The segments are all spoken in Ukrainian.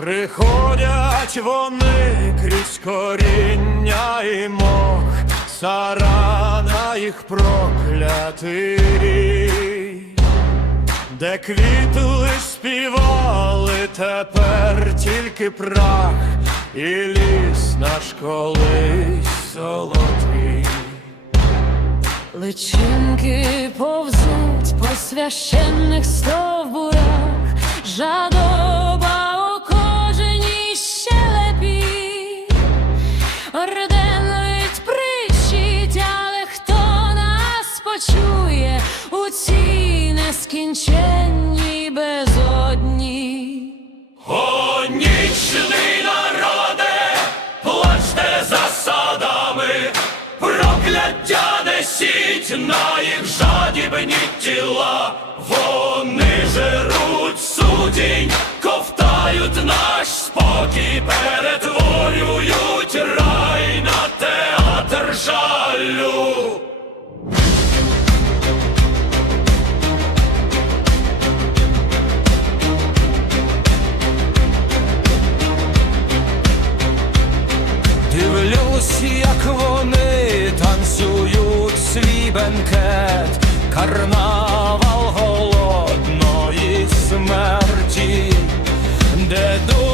Приходять вони крізь коріння і мох, сарана їх проклятий. Де квітли співали тепер тільки прах, і ліс наш колись солодкий. Личинки повзуть по священних стовбурах, жадоба прокляття несіть на їх жадібні тіла, вони жеруть судінь, ковтають наш спокій, перетворюють рай на театр жалю. Дивлюсь, як вони бенкет, карнавал голодної смерті, де духи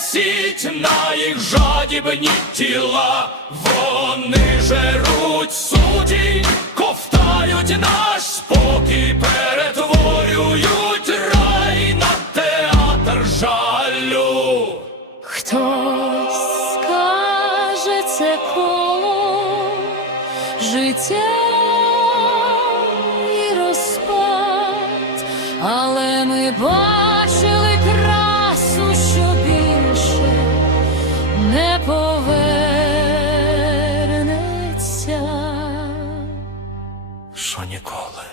несіть на їх жадібні тіла, вони жеруть судінь, ковтають наш спокій, перетворюють рай на театр жалю. Хтось скаже це життя і розпад, але ми бачили повернеться. що ніколи.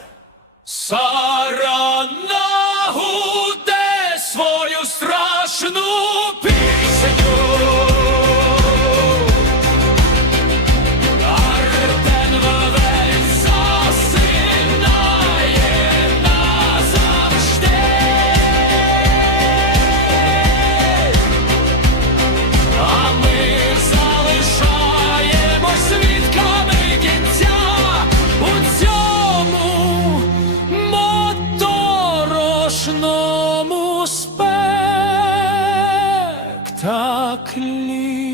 darkly.